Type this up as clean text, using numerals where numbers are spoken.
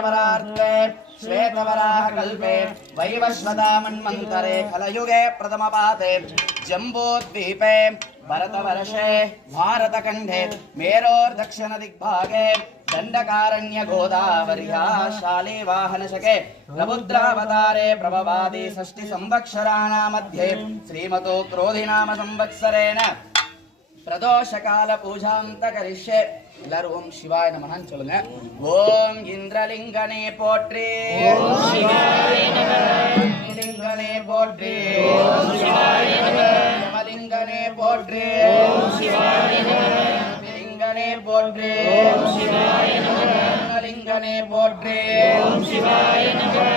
कलियुगेवरार्थे श्वेतवराहकल्पे वैवस्वतामन्वन्तरे कलयुगे प्रथमपादे जम्बूद्वीपे भरतवर्षे भारतखण्डे मेरोर्दक्षिणदिग्भागे दण्डकारण्य गोदावर्या शालीवाहनशके प्रबुद्रावतारे प्रभवादि षष्टि संवत्सराणां मध्ये श्रीमतो क्रोधिनाम संवत्सरेण प्रदोषकाल पूजांत करिष्ये எல்லாரும் ஓம் சிவாய நமஹ சொல்லுங்க ஓம் இந்திரலிங்கனே போற்றி ஓம் சிவாய நமஹ லிங்கனே போற்றி ஓம் சிவாய நமஹ யமலிங்கனே போற்றி ஓம் சிவாய நமஹ லிங்கனே போற்றி ஓம் சிவாய நமஹ லிங்கனே போற்றி ஓம் சிவாய நமஹ